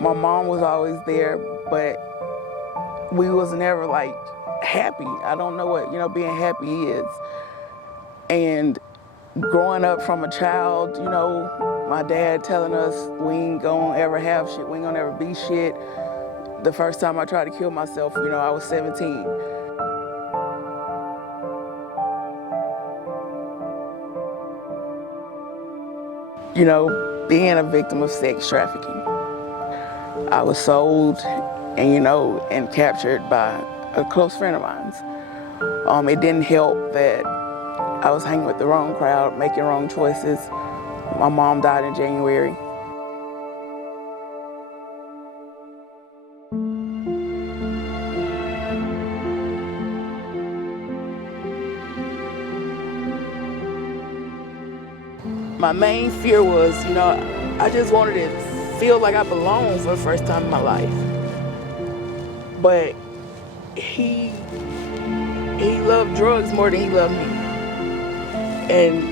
My mom was always there, but we was never like happy. I don't know what, being happy is. And growing up from a child, my dad telling us we ain't gonna ever have shit, we ain't gonna ever be shit. The first time I tried to kill myself, I was 17. Being a victim of sex trafficking. I was sold and captured by a close friend of mine. It didn't help that I was hanging with the wrong crowd, making wrong choices. My mom died in January. My main fear was, I just wanted to feel like I belonged for the first time in my life. But he loved drugs more than he loved me. And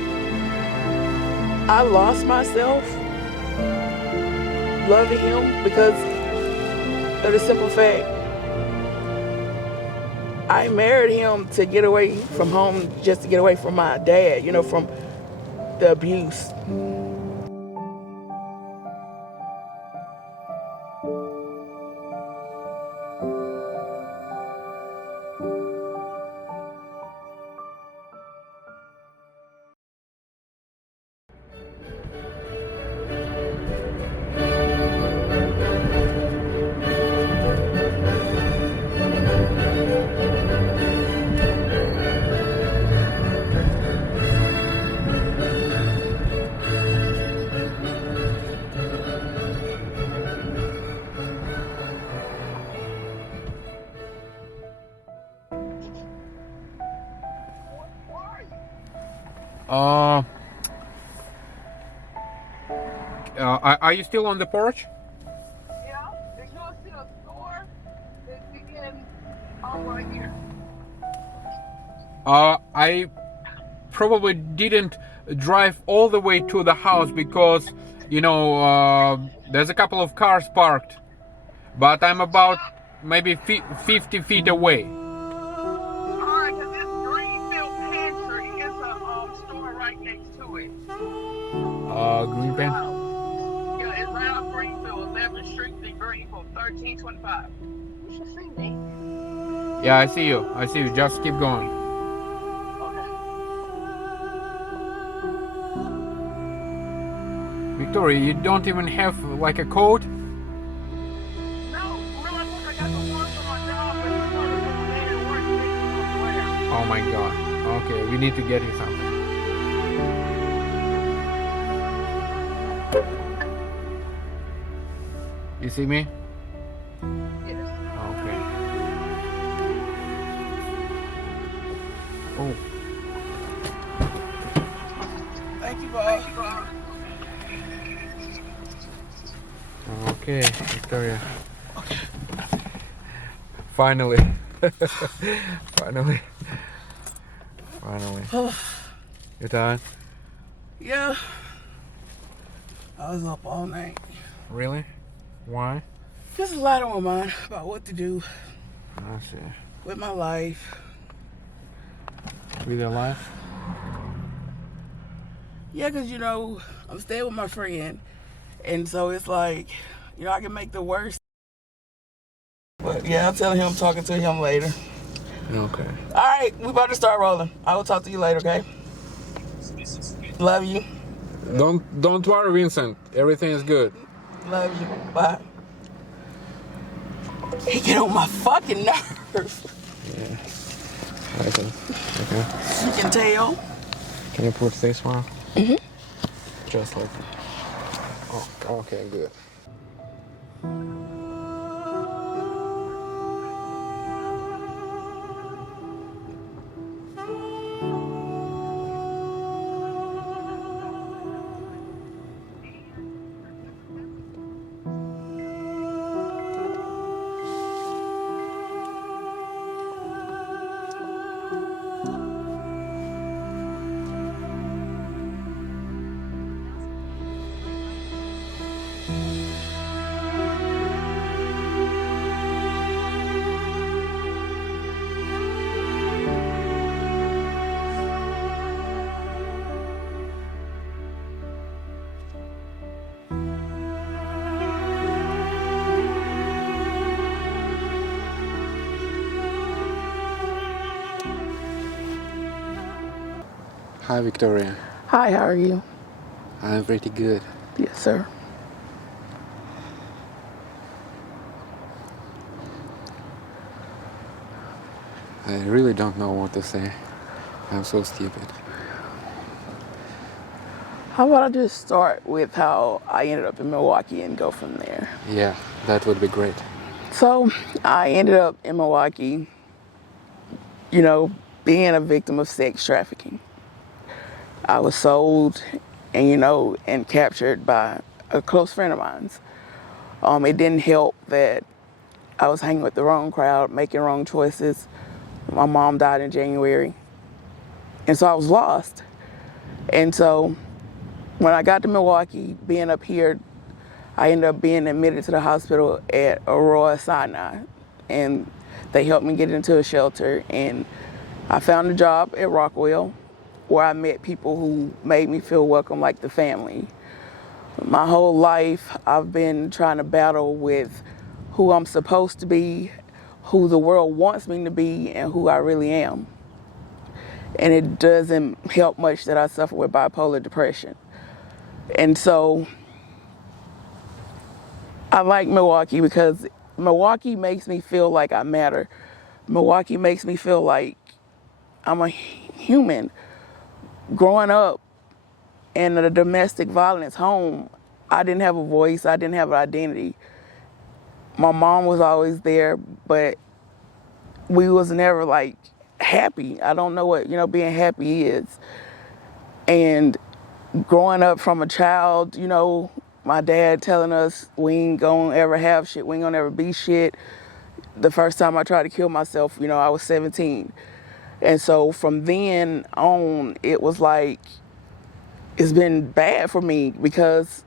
I lost myself loving him because of the simple fact I married him to get away from home, just to get away from my dad, from the abuse. Are you still on the porch? Yeah, there's no still store that begins right here. I probably didn't drive all the way to the house because, there's a couple of cars parked, but I'm about maybe 50 feet away. Alright, because this Greenfield Pantry is a store right next to it. Green Pantry? Yeah, it's right off Greenfield, 11th Street in Greenfield, 1325. You should see me. Yeah, I see you. Just keep going. Okay. Victoria, you don't even have like a coat? No, remember I told you I got the work on my job, but it's part of the day at work, they don't wear. Oh my god. Okay, we need to get you something. You see me? Yes. Okay. Oh. Thank you, Bob. Okay, Victoria. Okay. Finally. Finally. You tired? Yeah. I was up all night. Really? Why? Just a lot on my mind about what to do I see. with my life. With your life? Yeah, because, I'm staying with my friend. And so it's like, I can make the worst. But yeah, I'm telling him I'm talking to him later. Okay. All right, we about to start rolling. I will talk to you later, okay? Love you. Don't worry, Vincent. Everything is good. Love you. Bye. He get on my fucking nerves. Yeah. I can. Okay. You can tell. Can you put this one? Mm-hmm. Just like that. Oh, okay, good. Hi, Victoria. Hi, how are you? I'm pretty good. Yes, sir. I really don't know what to say. I'm so stupid. How about I just start with how I ended up in Milwaukee and go from there? Yeah, that would be great. So, I ended up in Milwaukee, being a victim of sex trafficking. I was sold and captured by a close friend of mine's. It didn't help that I was hanging with the wrong crowd, making wrong choices. My mom died in January. And so I was lost. And so when I got to Milwaukee, being up here, I ended up being admitted to the hospital at Aurora Sinai. And they helped me get into a shelter. And I found a job at Rockwell where I met people who made me feel welcome like the family. My whole life, I've been trying to battle with who I'm supposed to be, who the world wants me to be, and who I really am. And it doesn't help much that I suffer with bipolar depression. And so I like Milwaukee because Milwaukee makes me feel like I matter. Milwaukee makes me feel like I'm a human. Growing up in a domestic violence home, I didn't have a voice, I didn't have an identity. My mom was always there, but we was never like happy. I don't know what, being happy is. And growing up from a child, my dad telling us we ain't gonna ever have shit, we ain't gonna ever be shit. The first time I tried to kill myself, I was 17. And so from then on, it was like, it's been bad for me because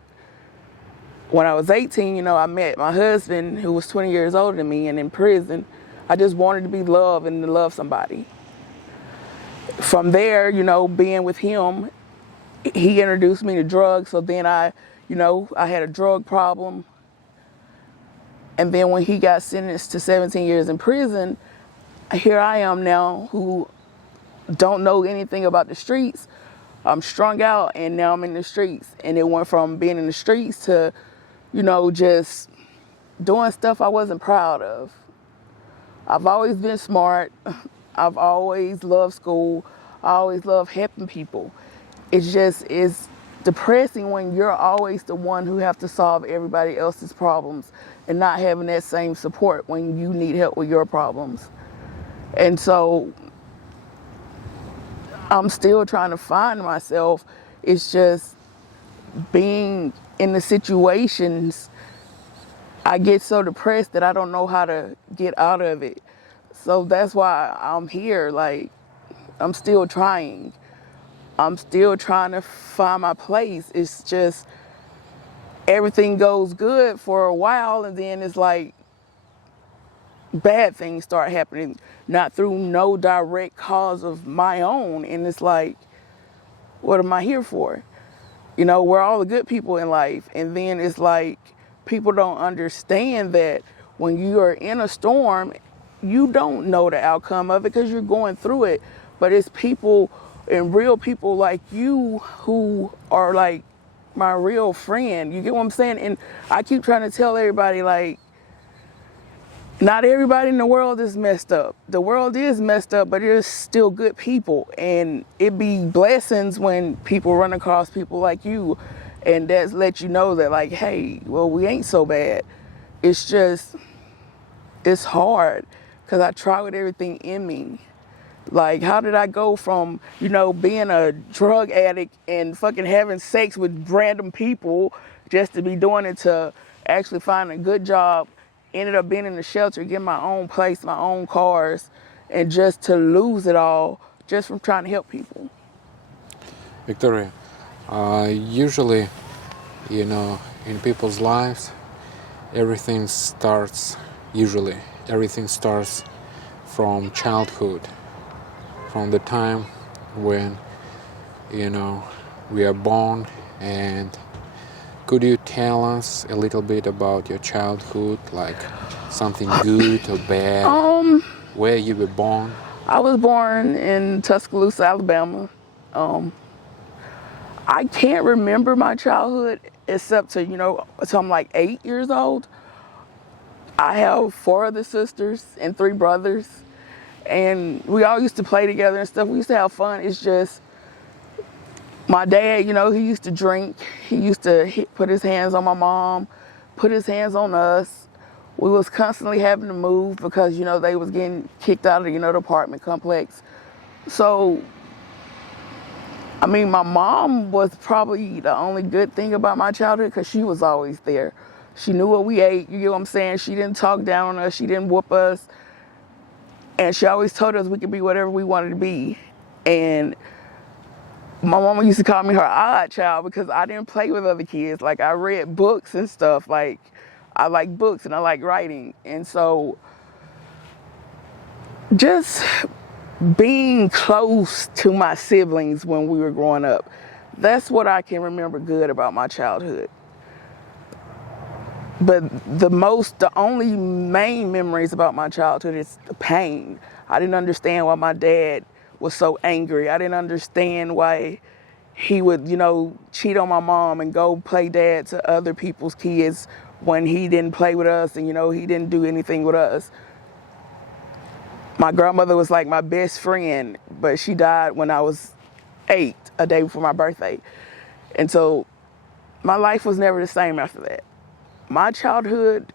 when I was 18, I met my husband who was 20 years older than me, and in prison, I just wanted to be loved and to love somebody. From there, being with him, he introduced me to drugs. So then I had a drug problem. And then when he got sentenced to 17 years in prison, here I am now who don't know anything about the streets. I'm strung out and now I'm in the streets. And it went from being in the streets to, just doing stuff I wasn't proud of. I've always been smart. I've always loved school. I always loved helping people. It's depressing when you're always the one who have to solve everybody else's problems and not having that same support when you need help with your problems. And so I'm still trying to find myself. It's just being in the situations, I get so depressed that I don't know how to get out of it. So that's why I'm here. Like, I'm still trying. I'm still trying to find my place. It's just everything goes good for a while and then it's like bad things start happening, not through no direct cause of my own. And it's like, what am I here for? We're all the good people in life. And then it's like, people don't understand that when you are in a storm, you don't know the outcome of it because you're going through it. But it's people and real people like you who are like my real friend. You get what I'm saying? And I keep trying to tell everybody, like, not everybody in the world is messed up. The world is messed up, but there's still good people. And it be blessings when people run across people like you. And that lets you know that, like, hey, well, we ain't so bad. It's just, it's hard because I try with everything in me. Like, how did I go from, being a drug addict and fucking having sex with random people just to be doing it to actually finding a good job, ended up being in the shelter, getting my own place, my own cars, and just to lose it all just from trying to help people. Victoria, usually, in people's lives, everything starts from childhood, from the time when, we are born. And could you tell us a little bit about your childhood, like something good or bad? Where you were born? I was born in Tuscaloosa, Alabama. I can't remember my childhood except to, until I'm like 8 years old. I have 4 other sisters and 3 brothers, and we all used to play together and stuff. We used to have fun. It's just my dad, he used to drink. He used to put his hands on my mom, put his hands on us. We was constantly having to move because, they was getting kicked out of, the apartment complex. So, I mean, my mom was probably the only good thing about my childhood because she was always there. She knew what we ate, you get what I'm saying? She didn't talk down on us, she didn't whoop us. And she always told us we could be whatever we wanted to be. And my mama used to call me her odd child because I didn't play with other kids. Like, I read books and stuff. Like, I like books and I like writing. And so just being close to my siblings when we were growing up, that's what I can remember good about my childhood. But the only main memories about my childhood is the pain. I didn't understand why my dad was so angry. I didn't understand why he would, cheat on my mom and go play dad to other people's kids when he didn't play with us and, he didn't do anything with us. My grandmother was like my best friend, but she died when I was 8, a day before my birthday. And so my life was never the same after that. My childhood,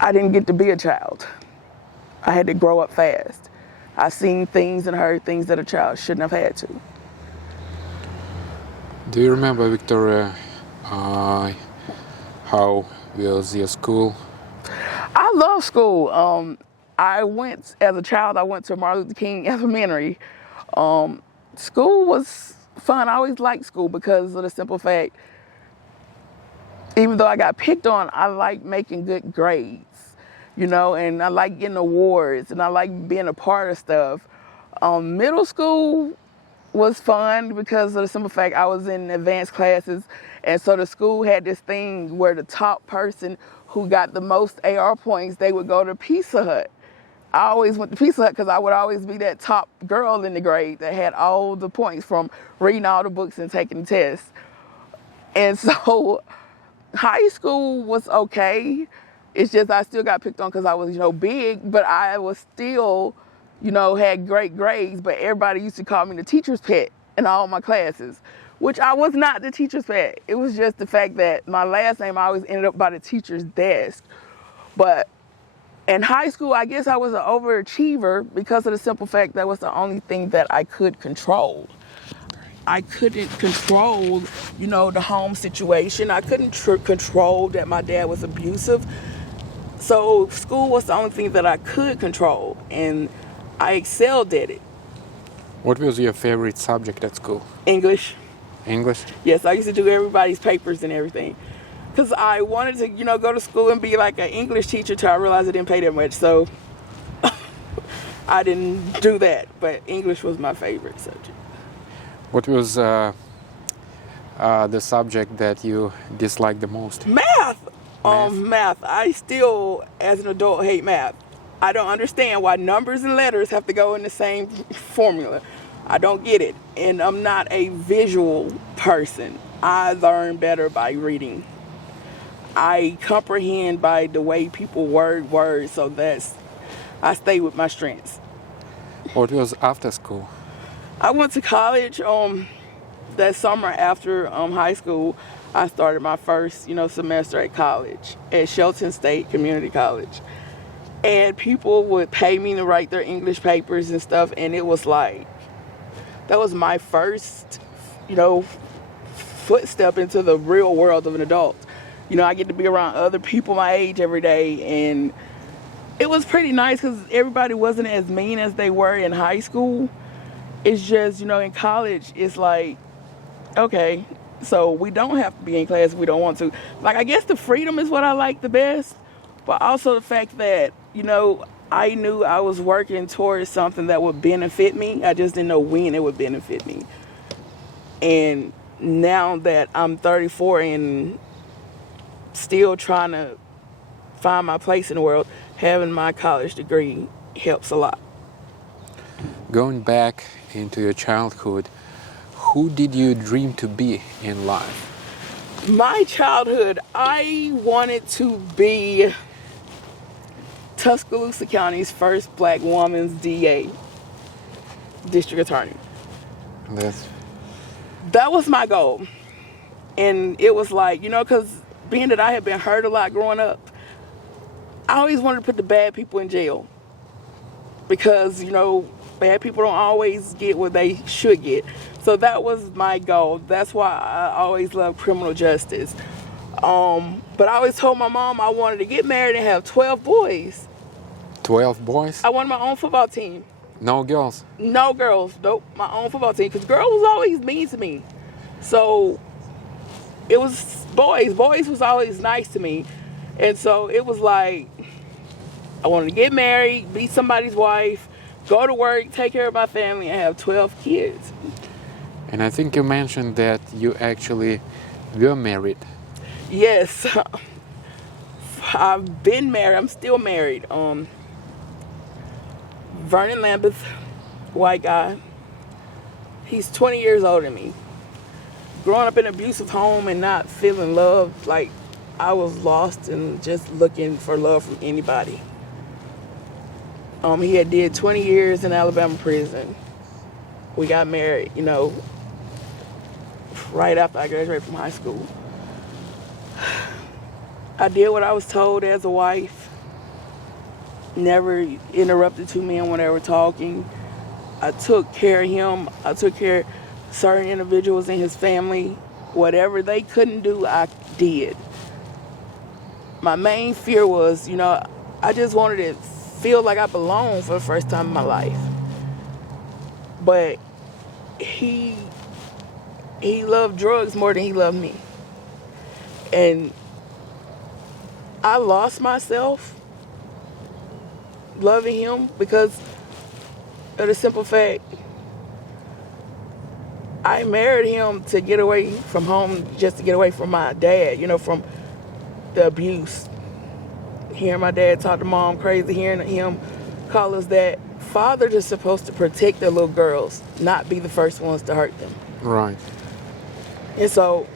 I didn't get to be a child. I had to grow up fast. I seen things and heard things that a child shouldn't have had to. Do you remember, Victoria, how was your school? I love school. As a child, I went to Martin Luther King Elementary. School was fun. I always liked school because of the simple fact, even though I got picked on, I like making good grades, and I like getting awards, and I like being a part of stuff. Middle school was fun because of the simple fact I was in advanced classes, and so the school had this thing where the top person who got the most AR points, they would go to Pizza Hut. I always went to Pizza Hut because I would always be that top girl in the grade that had all the points from reading all the books and taking the tests. And so high school was okay. It's just I still got picked on because I was, big, but I was still, had great grades. But everybody used to call me the teacher's pet in all my classes, which I was not the teacher's pet. It was just the fact that my last name I always ended up by the teacher's desk. But in high school, I guess I was an overachiever because of the simple fact that was the only thing that I could control. I couldn't control, the home situation. I couldn't control that my dad was abusive. So school was the only thing that I could control, and I excelled at it. What was your favorite subject at school? English. English? Yes, I used to do everybody's papers and everything. Because I wanted to, go to school and be like an English teacher till I realized I didn't pay that much. So I didn't do that. But English was my favorite subject. What was the subject that you disliked the most? Math. Math. I still, as an adult, hate math. I don't understand why numbers and letters have to go in the same formula. I don't get it. And I'm not a visual person. I learn better by reading. I comprehend by the way people word words, so I stay with my strengths. What was after school? I went to college that summer after high school. I started my first, semester at college at Shelton State Community College. And people would pay me to write their English papers and stuff, and it was like, that was my first, footstep into the real world of an adult. I get to be around other people my age every day, and it was pretty nice because everybody wasn't as mean as they were in high school. It's just, in college, it's like, okay, so we don't have to be in class if we don't want to. Like, I guess the freedom is what I like the best, but also the fact that, I knew I was working towards something that would benefit me. I just didn't know when it would benefit me. And now that I'm 34 and still trying to find my place in the world, having my college degree helps a lot. Going back into your childhood, who did you dream to be in life? My childhood, I wanted to be Tuscaloosa County's first black woman's DA, district attorney. That was my goal. And it was like, because being that I had been hurt a lot growing up, I always wanted to put the bad people in jail. Because, bad people don't always get what they should get. So that was my goal. That's why I always loved criminal justice. But I always told my mom I wanted to get married and have 12 boys. 12 boys? I wanted my own football team. No girls? No girls. Nope. My own football team. Because girls was always mean to me. So it was boys. Boys was always nice to me. And so it was like, I wanted to get married, be somebody's wife, go to work, take care of my family, and have 12 kids. And I think you mentioned that you actually were married. Yes. I've been married. I'm still married. Vernon Lambeth, white guy. He's 20 years older than me. Growing up in an abusive home and not feeling loved, like I was lost and just looking for love from anybody. He had did 20 years in Alabama prison. We got married, right after I graduated from high school. I did what I was told as a wife. Never interrupted two men when they were talking. I took care of him. I took care of certain individuals in his family. Whatever they couldn't do, I did. My main fear was, I just wanted to feel like I belonged for the first time in my life. But he loved drugs more than he loved me. And I lost myself loving him because of the simple fact I married him to get away from home, just to get away from my dad, from the abuse. Hearing my dad talk to mom crazy, hearing him call us that. Fathers are supposed to protect their little girls, not be the first ones to hurt them. Right. And so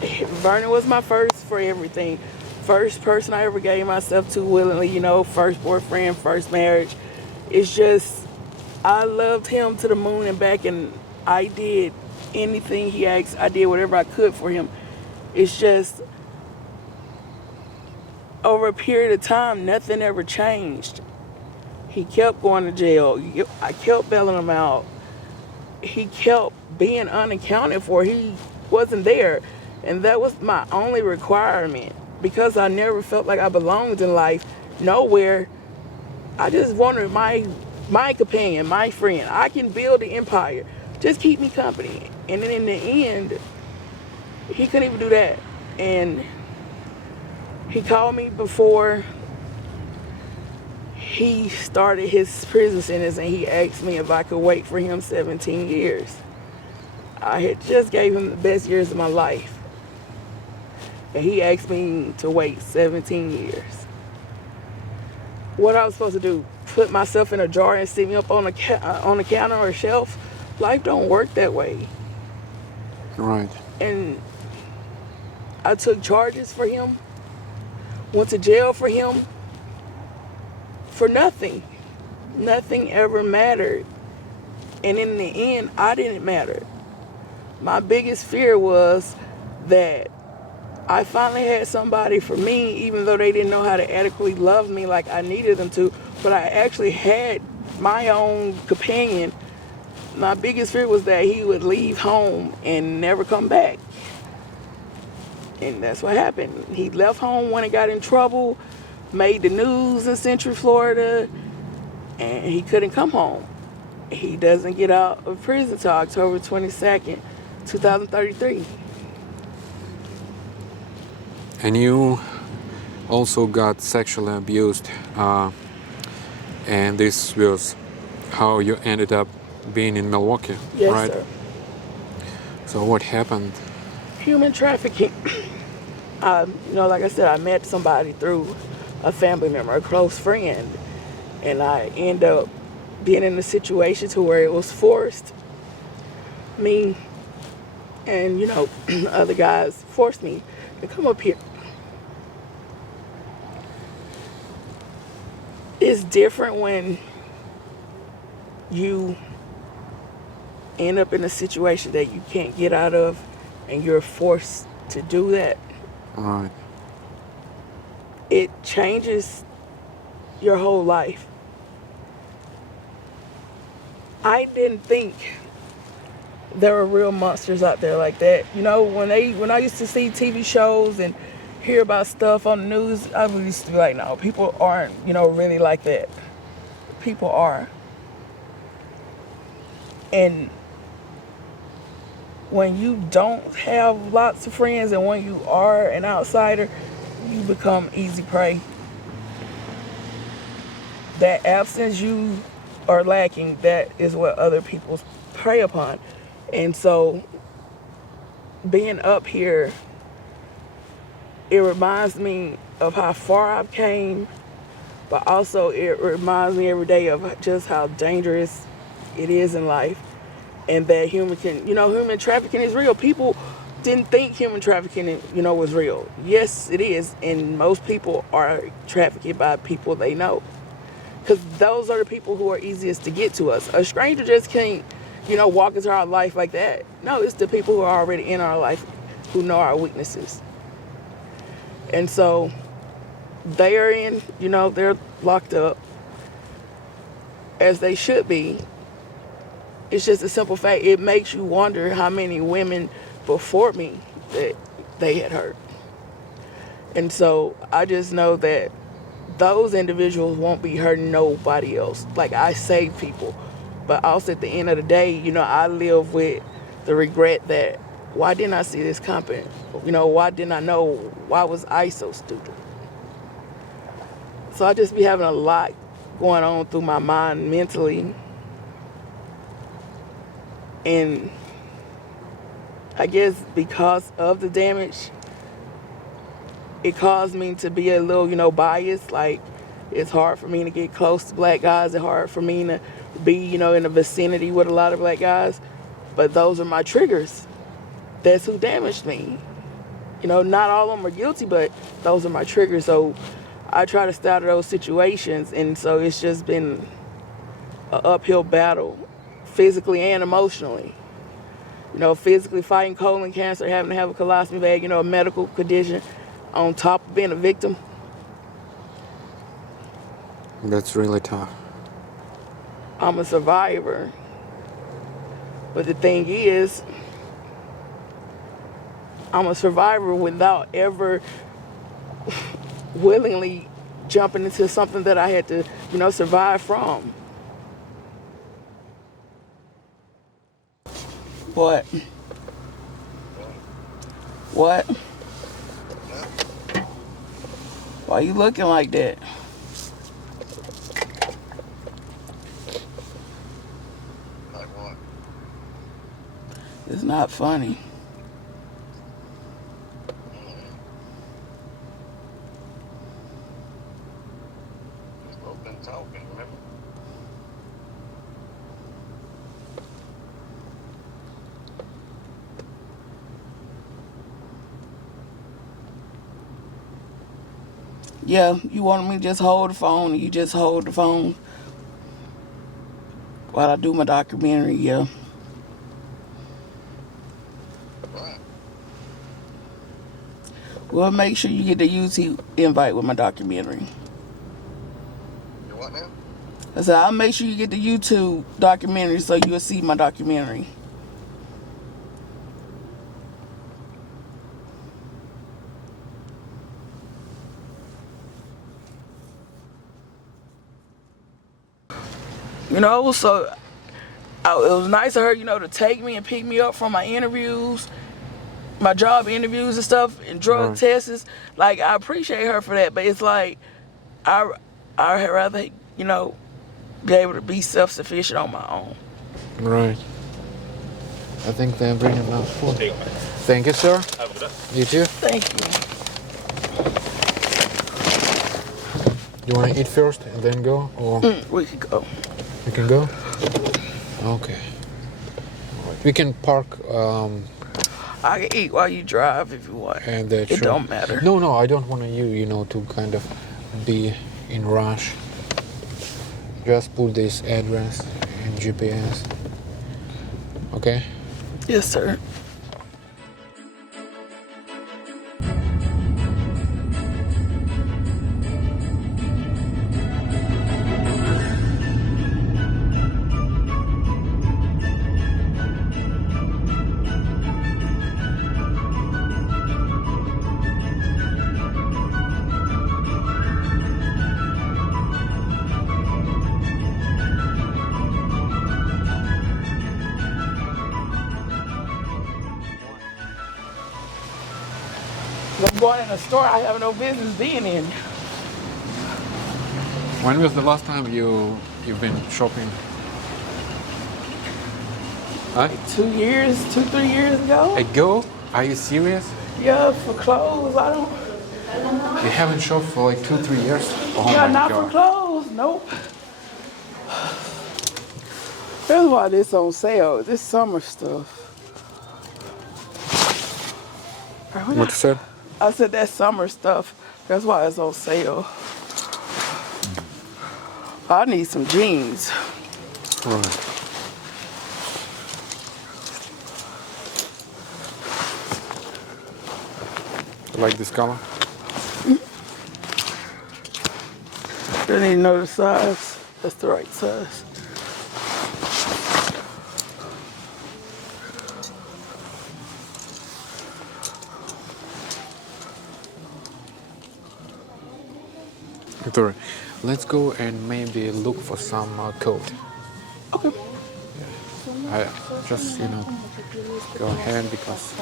Vernon was my first for everything. First person I ever gave myself to willingly, first boyfriend, first marriage. It's just, I loved him to the moon and back, and I did anything he asked. I did whatever I could for him. It's just, over a period of time, nothing ever changed. He kept going to jail. I kept bailing him out. He kept being unaccounted for. He wasn't there. And that was my only requirement. Because I never felt like I belonged in life, nowhere. I just wanted my companion, my friend. I can build an empire. Just keep me company. And then in the end, he couldn't even do that. And he called me before he started his prison sentence, and he asked me if I could wait for him 17 years. I had just gave him the best years of my life. And he asked me to wait 17 years. What I was supposed to do? Put myself in a jar and sit me up on the counter or shelf? Life don't work that way. Right. And I took charges for him. Went to jail for him. For nothing. Nothing ever mattered. And in the end, I didn't matter. My biggest fear was that I finally had somebody for me, even though they didn't know how to adequately love me like I needed them to, but I actually had my own companion. My biggest fear was that he would leave home and never come back. And that's what happened. He left home when he got in trouble, made the news in Central Florida, and he couldn't come home. He doesn't get out of prison until October 22nd, 2033. And you also got sexually abused, and this was how you ended up being in Milwaukee, Yes, right? sir. So what happened? Human trafficking. Like I said, I met somebody through a family member, a close friend, and I end up being in a situation to where it was forced. Me and, you know, other guys forced me to come up here. It's different when you end up in a situation that you can't get out of and you're forced to do that. Right. It changes your whole life. I didn't think there were real monsters out there like that. You know, when I used to see TV shows and hear about stuff on the news, I used to be like, no, people aren't, you know, really like that. People are. And when you don't have lots of friends and when you are an outsider, you become easy prey. That absence you are lacking, that is what other people prey upon. And so being up here, it reminds me of how far I've came, but also it reminds me every day of just how dangerous it is in life. And that human trafficking is real. People didn't think human trafficking, you know, was real. Yes, it is. And most people are trafficked by people they know. Because those are the people who are easiest to get to us. A stranger just can't, you know, walk into our life like that. No, it's the people who are already in our life who know our weaknesses. And so they are in, you know, they're locked up as they should be. It's just a simple fact. It makes you wonder how many women before me that they had hurt. And so I just know that those individuals won't be hurting nobody else. Like, I save people. But also at the end of the day, you know, I live with the regret that, why didn't I see this coming? You know, why didn't I know? Why was I so stupid? So I just be having a lot going on through my mind mentally. And I guess because of the damage, it caused me to be a little, you know, biased. Like, it's hard for me to get close to black guys. It's hard for me to be, you know, in the vicinity with a lot of black guys. But those are my triggers. That's who damaged me. You know, not all of them are guilty, but those are my triggers. So I try to stay out of those situations. And so it's just been an uphill battle, physically and emotionally. You know, physically fighting colon cancer, having to have a colostomy bag, you know, a medical condition, on top of being a victim. That's really tough. I'm a survivor. But the thing is, I'm a survivor without ever willingly jumping into something that I had to, you know, survive from. What? What? Why you looking like that? Like what? It's not funny. Just both been talking, remember? Yeah, you wanted me to just hold the phone, and you just hold the phone while I do my documentary, yeah. Right. Well, make sure you get the YouTube invite with my documentary. You what now? I said, I'll make sure you get the YouTube documentary so you'll see my documentary. You know, so it was nice of her, you know, to take me and pick me up from my interviews, my job interviews and stuff, and drug tests. Like, I appreciate her for that, but it's like, I'd rather, you know, be able to be self-sufficient on my own. Right. I think they're bringing enough food. Thank you, sir. You too. Thank you. You want to eat first and then go, or? We could go. You can go? Okay. We can park I can eat while you drive if you want. and the It don't matter. No, I don't want you to kind of be in rush. Just put this address in GPS. Okay? Yes, sir. I'm going in a store I have no business being in. When was the last time you've been shopping? Huh? 2 years, 3 years ago. Ago? Are you serious? Yeah, for clothes, I don't. You haven't shopped for like 2-3 years? Oh Yeah, my not God. for clothes. Nope. That's why this on sale. This summer stuff. What you said? I said that summer stuff. That's why it's on sale. I need some jeans. Right. You like this color? I need to know the size. That's the right size. Victoria, let's go and maybe look for some coat. Okay. I just, go ahead because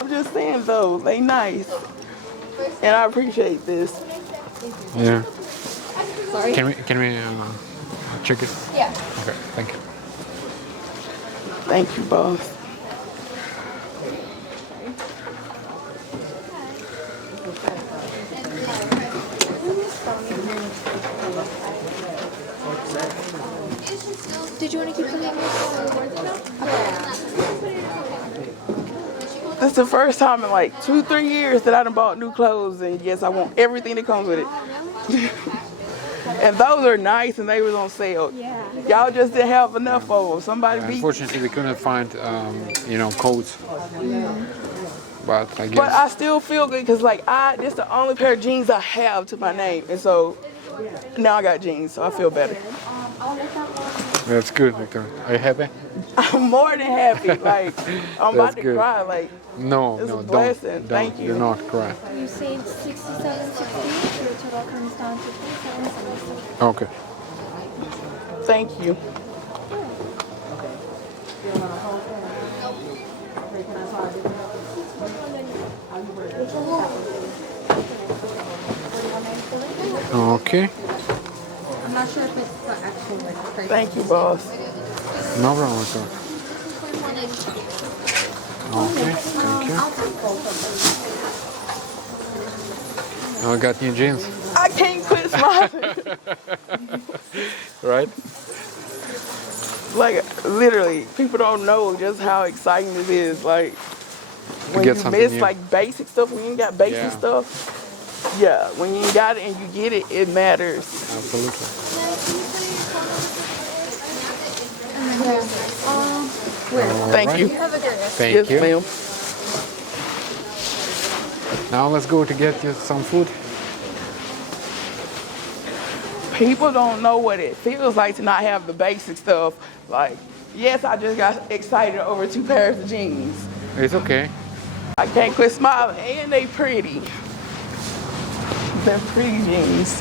I'm just saying though, they nice. And I appreciate this. yeah. Sorry? Can we check it? Yeah. Okay, thank you. Thank you, boss. Did you want to keep something This is the first time in like 2-3 years that I done bought new clothes, and yes, I want everything that comes with it. And those are nice, and they was on sale. Yeah. Y'all just didn't have enough of them. Somebody beat. Unfortunately, we couldn't find, coats. But I guess. But I still feel good because this is the only pair of jeans I have to my name, and so now I got jeans, so I feel better. That's good, Victor. Are you happy? I'm more than happy. I'm about to good. cry. No, It's a no, blessing. don't. Thank you. Do not cry. You saved $67.60. Your total comes down to $47.76. Okay. Thank you. Okay. I'm not sure if it's the actual price. Thank you, boss. No problem at all. Okay, thank you. I'll take both of them. Now I got new jeans, I can't quit smiling. right? Literally, people don't know just how exciting this is. When get you something miss new. basic stuff, when you ain't got basic Yeah. stuff, yeah, when you got it and you get it, it matters. Absolutely. Thank you. Have a good rest. Thank Yes, you. ma'am. Now let's go to get you some food. People don't know what it feels like to not have the basic stuff. Yes, I just got excited over 2 pairs of jeans. It's okay. I can't quit smiling, and they pretty. They're pretty jeans.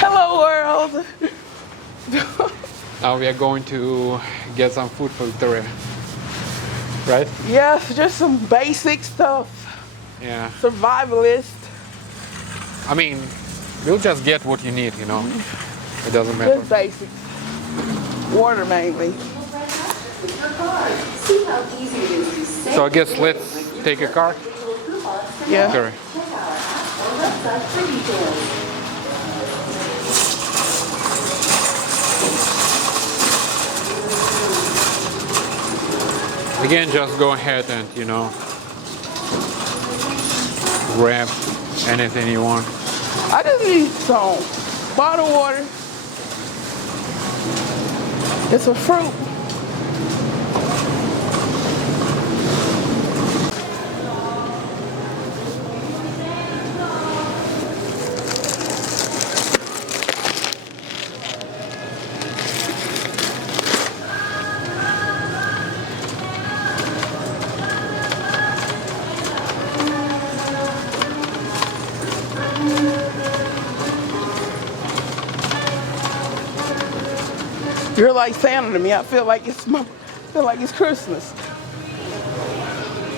Hello, world. Now we are going to get some food for Victoria. Right? Yes, just some basic stuff. Yeah. Survivalist. I mean, we'll just get what you need, It doesn't matter. Just basic. Water mainly. See how easy it is to save. So I guess let's take a car. Yeah. Sorry. Check our app or website for details. Again, just go ahead and, you know, grab anything you want. I just need some bottled water. It's a fruit. You're like Santa to me. I feel like it's Christmas.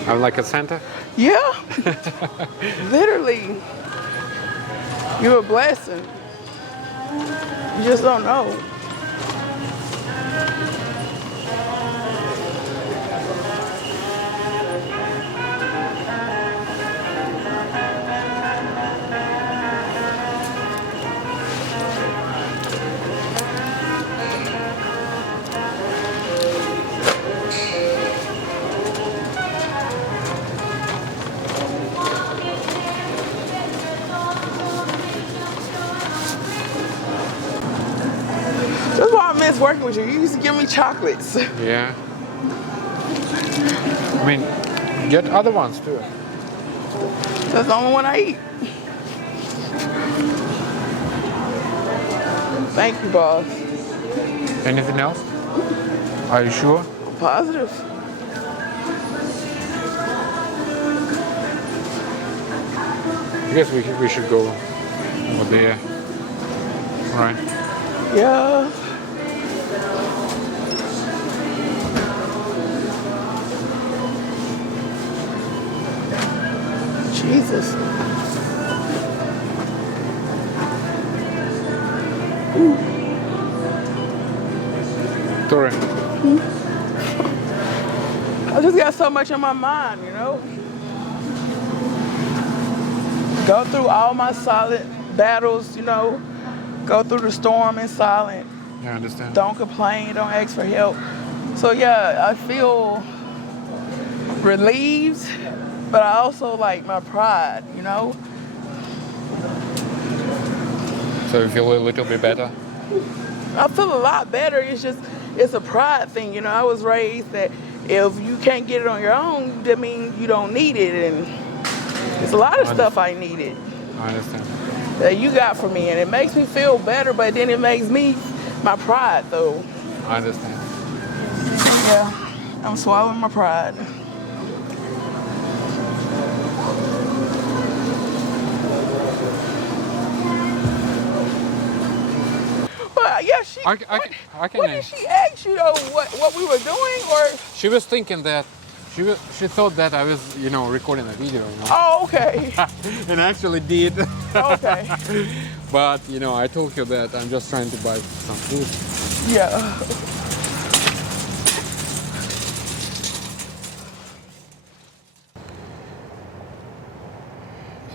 I'm like a Santa. Yeah. Literally. You're a blessing. You just don't know. That's why I miss working with you. You used to give me chocolates. Yeah. I mean, get other ones too. That's the only one I eat. Thank you, boss. Anything else? Are you sure? Positive. I guess we should go over there. Right. Yeah. Jesus. Tori, I just got so much on my mind, you know? Go through all my solid battles, you know? Go through the storm in silence. I understand. Don't complain, don't ask for help. So yeah, I feel relieved, but I also like my pride, you know? So you feel a little bit better? I feel a lot better. It's a pride thing, you know? I was raised that if you can't get it on your own, that means you don't need it, and it's a lot of stuff I needed I understand. that you got for me, and it makes me feel better, but then it makes me, my pride though. I understand. Yeah, I'm swallowing my pride. But yeah, I can. what did she ask you though? What we were doing, or? She was thinking that she thought that I was, you know, recording a video. You know? Oh, okay. And I actually did. Okay. But you know, I told her that I'm just trying to buy some food. Yeah.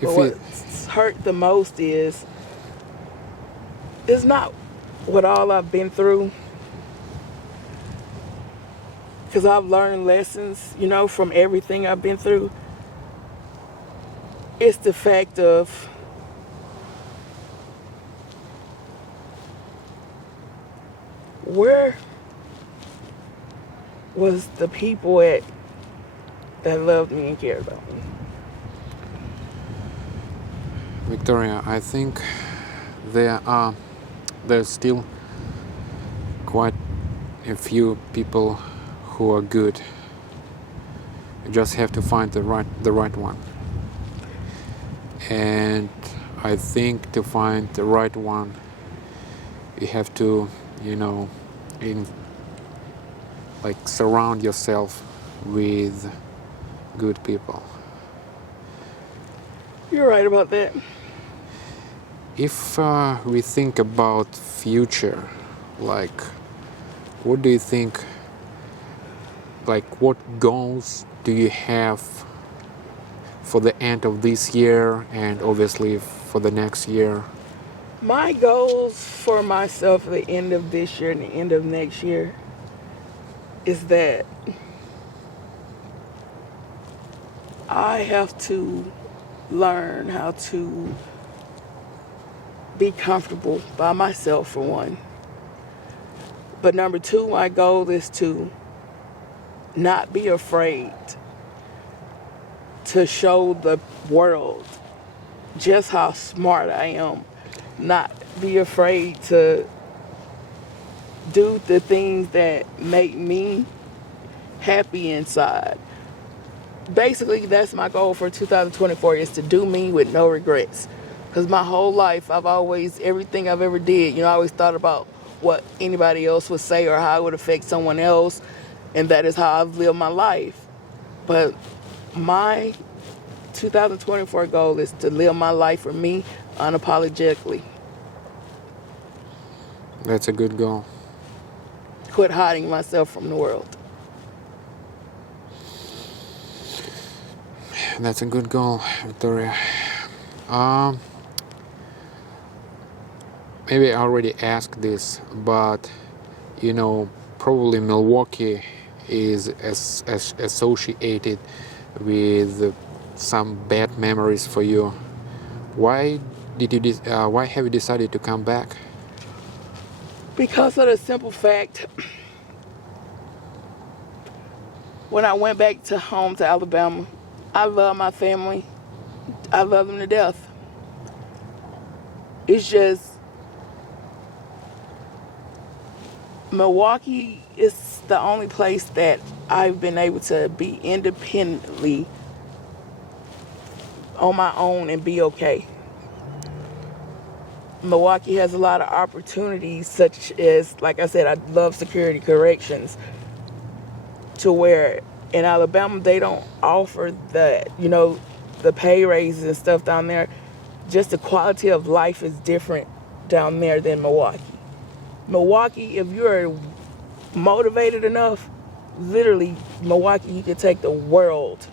But what's hurt the most is it's not what all I've been through, because I've learned lessons, you know, from everything I've been through. It's the fact of where was the people at that loved me and cared about me? Victoria, I think there's still quite a few people who are good. You just have to find the right one. And I think to find the right one, you have to, you know, surround yourself with good people. You're right about that. If we think about future, like, what do you think? Like, what goals do you have for the end of this year and obviously for the next year? My goals for myself at the end of this year and the end of next year is that I have to learn how to be comfortable by myself, for one. But number two, my goal is to not be afraid to show the world just how smart I am. Not be afraid to do the things that make me happy inside. Basically, that's my goal for 2024, is to do me with no regrets. Because my whole life, everything I've ever did, I always thought about what anybody else would say or how it would affect someone else. And that is how I've lived my life. But my 2024 goal is to live my life for me unapologetically. That's a good goal. Quit hiding myself from the world. That's a good goal, Victoria. Maybe I already asked this, but probably Milwaukee is associated with some bad memories for you. Why have you decided to come back? Because of the simple fact, when I went back home to Alabama, I love my family. I love them to death. It's just, Milwaukee is the only place that I've been able to be independently on my own and be okay. Milwaukee has a lot of opportunities, such as, like I said, I love security corrections, to where in Alabama they don't offer the pay raises and stuff down there. Just the quality of life is different down there than Milwaukee. Milwaukee, if you're motivated enough, literally, Milwaukee, you can take the world.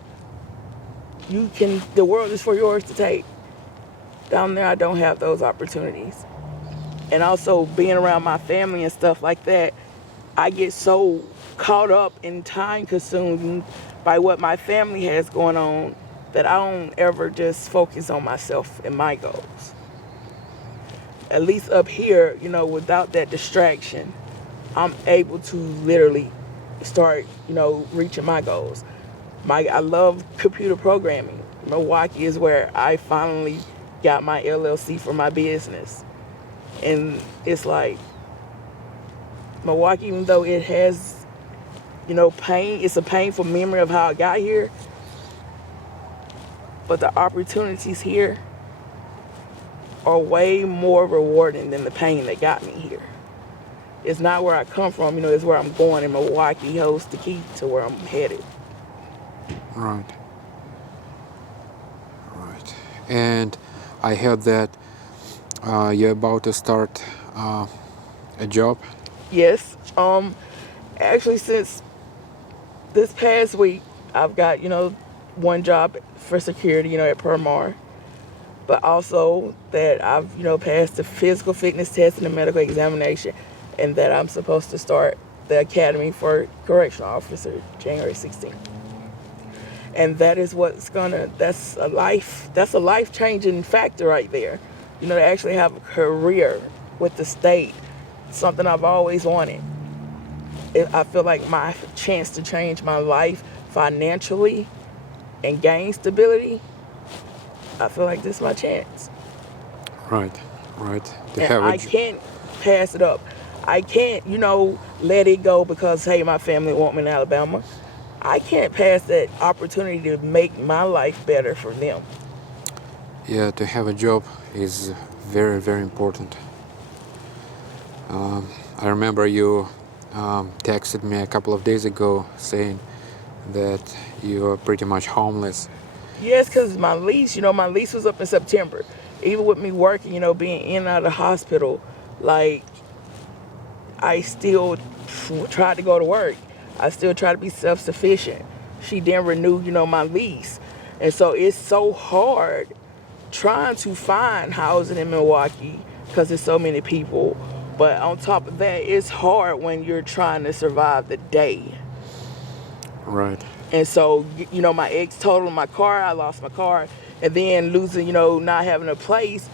The world is for yours to take. Down there, I don't have those opportunities. And also, being around my family and stuff like that, I get so caught up and time consumed by what my family has going on that I don't ever just focus on myself and my goals. At least up here, without that distraction, I'm able to literally start, reaching my goals. I love computer programming. Milwaukee is where I finally got my LLC for my business. And it's like, Milwaukee, even though it has, pain, it's a painful memory of how I got here, but the opportunities here are way more rewarding than the pain that got me here. It's not where I come from, it's where I'm going, and Milwaukee holds the key to where I'm headed. Right. And I heard that you're about to start a job. Yes. Actually, since this past week, I've got, one job for security, at Permar. But also that I've, passed the physical fitness test and the medical examination, and that I'm supposed to start the academy for correctional officer January 16th. And that is that's a life-changing factor right there. To actually have a career with the state, something I've always wanted. I feel like my chance to change my life financially and gain stability, I feel like this is my chance. Right. And I can't pass it up. I can't, let it go because, hey, my family want me in Alabama. I can't pass that opportunity to make my life better for them. Yeah, to have a job is very, very important. I remember you texted me a couple of days ago saying that you are pretty much homeless. Yes, because my lease was up in September. even with me working, being in and out of the hospital, like, I still tried to go to work. I still try to be self-sufficient. She didn't renew, my lease. And so it's so hard trying to find housing in Milwaukee because there's so many people. But on top of that, it's hard when you're trying to survive the day. Right. And so, my ex totaled my car. I lost my car. And then losing, not having a place.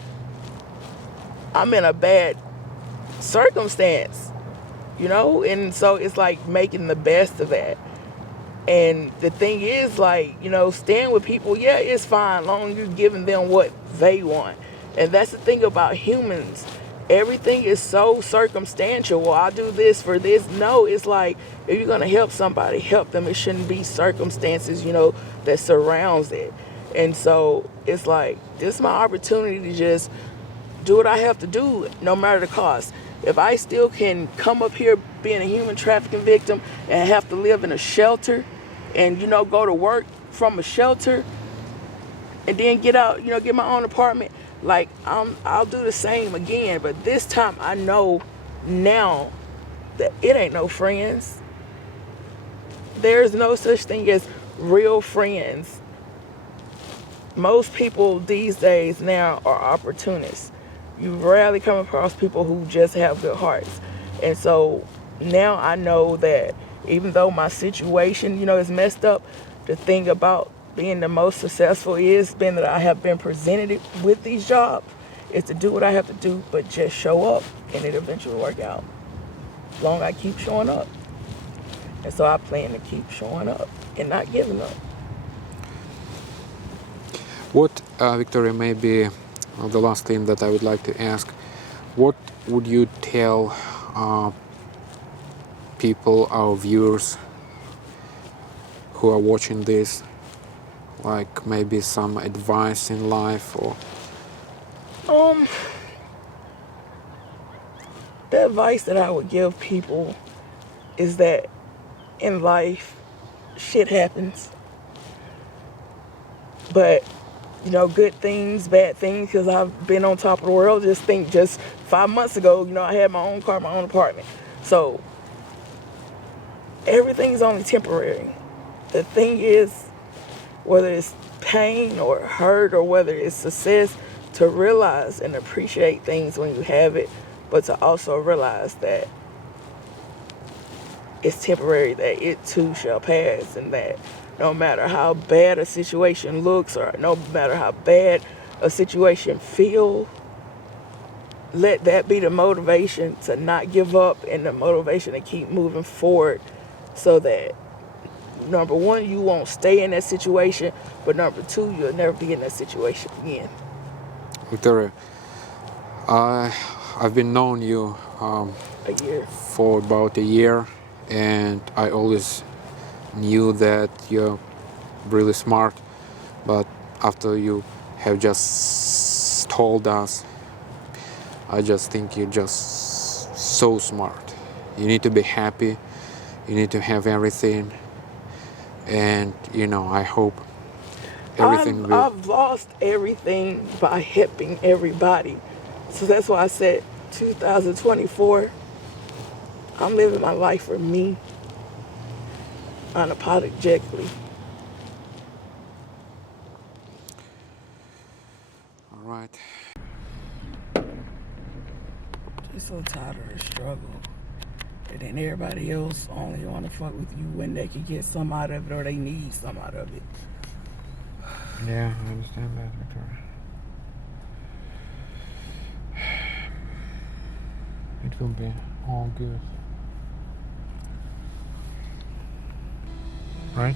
I'm in a bad circumstance, And so it's like making the best of that. And the thing is, like, staying with people, yeah, it's fine, long as you're giving them what they want. And that's the thing about humans. Everything is so circumstantial. Well, I'll do this for this. No, it's like, if you're going to help somebody, help them. It shouldn't be circumstances, that surrounds it. And so it's like, this is my opportunity to just do what I have to do, no matter the cost. If I still can come up here being a human trafficking victim and have to live in a shelter and, go to work from a shelter and then get out, get my own apartment, like, I'll do the same again. But this time I know now that it ain't no friends. There's no such thing as real friends. Most people these days now are opportunists. You rarely come across people who just have good hearts. And so now I know that even though my situation, is messed up, the thing about being the most successful is being that I have been presented with these jobs is to do what I have to do, but just show up and it eventually work out. As long as I keep showing up. And so I plan to keep showing up and not giving up. What, Victoria, maybe the last thing that I would like to ask, what would you tell people, our viewers who are watching this, like maybe some advice in life or? The advice that I would give people is that in life, shit happens. But good things, bad things, because I've been on top of the world. Just 5 months ago, I had my own car, my own apartment. So everything's only temporary. The thing is, whether it's pain or hurt or whether it's success, to realize and appreciate things when you have it, but to also realize that it's temporary, that it too shall pass, and that no matter how bad a situation looks or no matter how bad a situation feels, let that be the motivation to not give up and the motivation to keep moving forward, so that number one, you won't stay in that situation, but number two, you'll never be in that situation again. Victoria, I've been knowing you A year. for about a year, and I always knew that you're really smart, but after you have just told us, I just think you're just so smart. You need to be happy, you need to have everything, and I hope everything will. I've lost everything by helping everybody. So that's why I said 2024, I'm living my life for me, unapologetically. All right. Just so tired of the struggle. And then everybody else only want to fuck with you when they can get some out of it or they need some out of it. Yeah, I understand that, Victoria. It will be all good. Right?